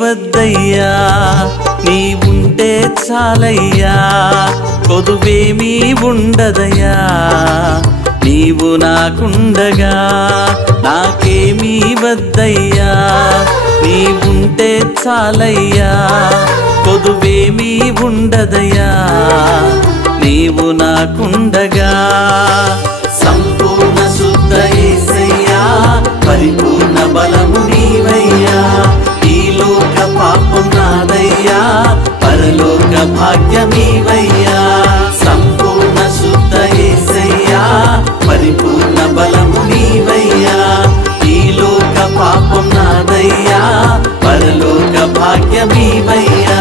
వద్దయ్యా నీ ఉంటే చాలయ్యా కొదువేమీ ఉండదయ్యా నీవు నాకుండగా నాకేమీ వద్దయ్యా నీ ఉంటే చాలయ్యా కొదువేమీ ఉండదయ్యా నీవు నాకుండగా సంపూర్ణ శుద్ధ యేసయ్యా పరిపూర్ణ బలము నీవయ్యా ఈ లోక పాపం నాదయ్యా పరలోక భాగ్యమీవయ్యా సంపూర్ణ శుద్ధ యేసయ్యా పరిపూర్ణ బలము నీవయ్యా ఈ లోక పాపం నాదయ్యా పరలోక భాగ్యమీవయ్యా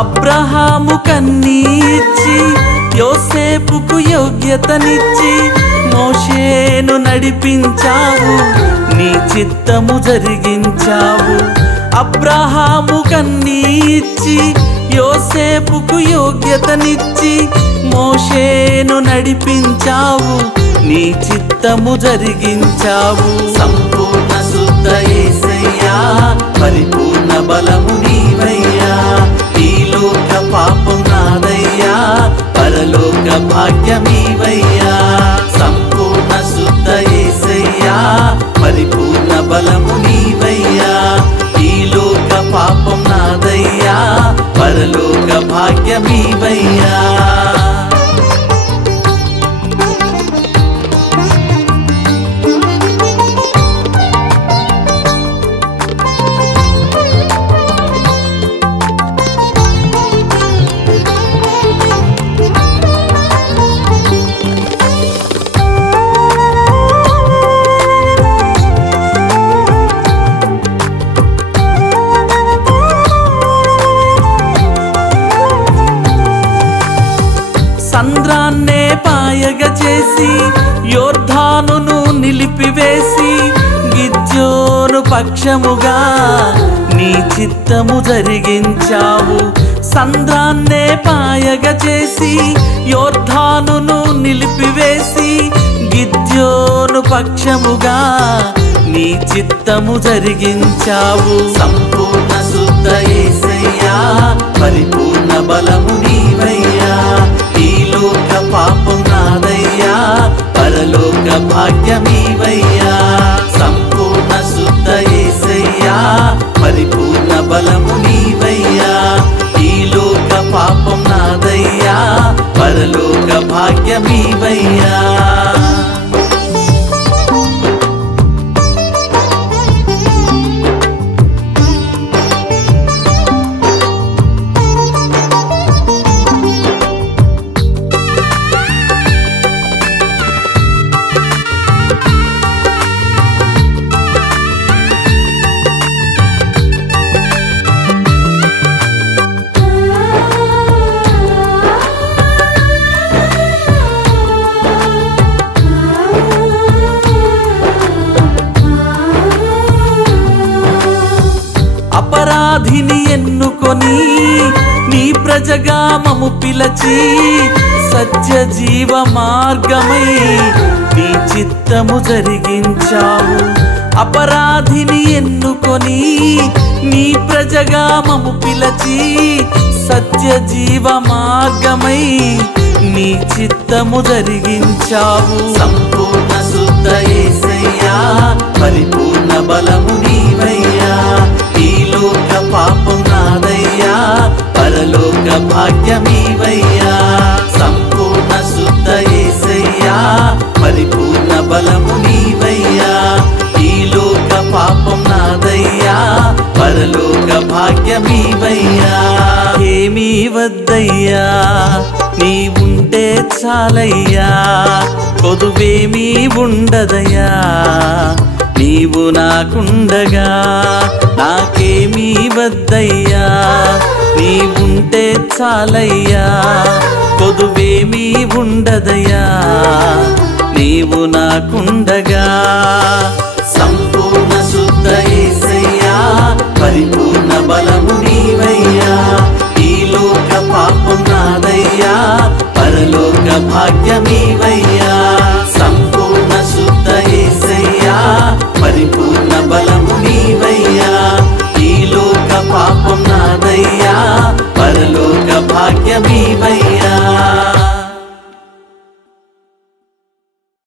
అబ్రహాము కన్నీచి యోసేపుకు యోగ్యతనిచ్చి మోషేను నడిపించావు నీ చిత్తము జరిగించావు అబ్రహాము కన్నీచి యోసేపుకు యోగ్యతనిచ్చి మోషేను నడిపించావు నీ చిత్తము జరిగించావు సంపూర్ణ శుద్ధ యేసయ్యా పరిపూర్ణ బలము నీవయ్యా ఈ లోక పాపం నాదయ్యా పరలోక భాగ్యమీవయ్యా సంపూర్ణ శుద్ధ యేసయ్యా పరిపూర్ణ బలము నీవయ్యా ఈ లోక పాపం నాదయ్యా పరలోక భాగ్యమీవయ్యా సంద్రాన్నే పాయగ చేసి యోర్ధానును నిలిపివేసి గిద్యోను పక్షముగా నీ చిత్తము జరిగించావు సంద్రాన్నే పాయగ చేసి యోర్ధానును నిలిపివేసి గిద్యోను పక్షముగా నీ చిత్తము జరిగించావు సంపూర్ణ శుద్ధ యేసయ్యా పరిపూర్ణ బలము నీవయ్యా ఈ లోక పాపం నాదయ్యా పరలోక భాగ్యమీవయ్యా సంపూర్ణ శుద్ధ యేసయ్యా పరిపూర్ణ బలము నీవయ్యా ఈ లోక పాపం నాదయ్యా పరలోక భాగ్యమీవయ్యా అపరాధిని ఎన్నుకొని నీ ప్రజగా మము పిలచి సత్య జీవ మార్గమై నీ చిత్తము జరిగించావు అపరాధిని ఎన్నుకొని నీ ప్రజగా మము పిలచి సత్య జీవ మార్గమై నీ చిత్తము జరిగించావు సంపూర్ణ శుద్ధ యేసయ్యా పరిపూర్ణ బలము నీవయ్యా ఈ లోక పాపం నాదయ్యా పరలోక భాగ్యమీవయ్యా సంపూర్ణ శుద్ధ యేసయ్యా పరిపూర్ణ బలము నీవయ్యా ఈ లోక పాపం నాదయ్యా పరలోక భాగ్యమీవయ్యా ఏమీ వద్దయ్యా, నీ ఉంటే చాలయ్యా, కొదువేమీ ఉండదయ్యా, నీవు నాకుండగా నాకేమీ వద్దయ్యా, నీ ఉంటే చాలయ్యా, కొదువేమీ ఉండదయ్యా, నీవు నాకుండగా. సంపూర్ణ శుద్ధ యేసయ్యా, పరిపూర్ణ బలము నీవయ్యా, ఈ లోక పాపం నాదయ్యా, పరలోక భాగ్యమీవయ్యా. సంపూర్ణ శుద్ధ యేసయ్యా, పరిపూర్ణ బలము నీవయ్యా, ఈ లోక పాపం నాదయ్యా, పరలోక